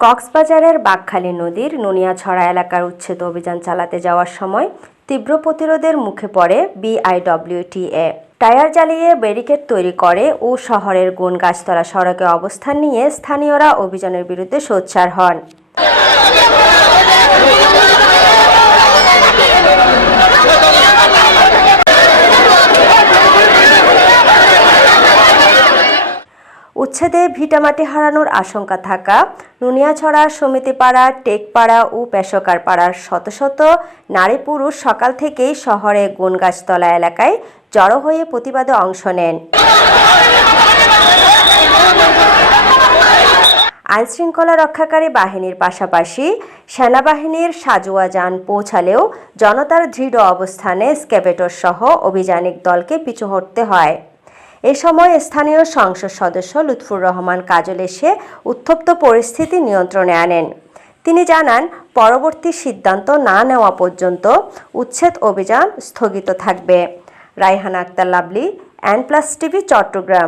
কক্সবাজারের বাঘখালী নদীর নুনিয়াছড়া এলাকার উচ্ছেদ অভিযান চালাতে যাওয়ার সময় তীব্র প্রতিরোধের মুখে পড়ে বিআইডব্লিউটিএ। টায়ার জ্বালিয়ে ব্যারিকেড তৈরি করে ও শহরের গুণ গাছতলা সড়কে অবস্থান নিয়ে স্থানীয়রা অভিযানের বিরুদ্ধে সোচ্চার হন। উচ্ছেদে ভিটামাটি হারানোর আশঙ্কা থাকা নুনিয়াছড়া, সমিতিপাড়া, টেকপাড়া ও পেশকার পাড়ার শত শত নারী পুরুষ সকাল থেকেই শহরে গুনগাছতলা এলাকায় জড়ো হয়ে প্রতিবাদে অংশ নেন। আইনশৃঙ্খলা রক্ষাকারী বাহিনীর পাশাপাশি সেনাবাহিনীর সাজোয়া যান পৌঁছালেও জনতার দৃঢ় অবস্থানে স্ক্যাভেটর সহ অভিযানিক দলকে পিছু হটতে হয়। এ সময় স্থানীয় সংসদ সদস্য লুৎফুর রহমান কাজল এসে উত্তপ্ত পরিস্থিতি নিয়ন্ত্রণে আনেন। তিনি জানান, পরবর্তী সিদ্ধান্ত না নেওয়া পর্যন্ত উচ্ছেদ অভিযান স্থগিত থাকবে। Raihan Akter, লাবলি and plus TV Chittagong.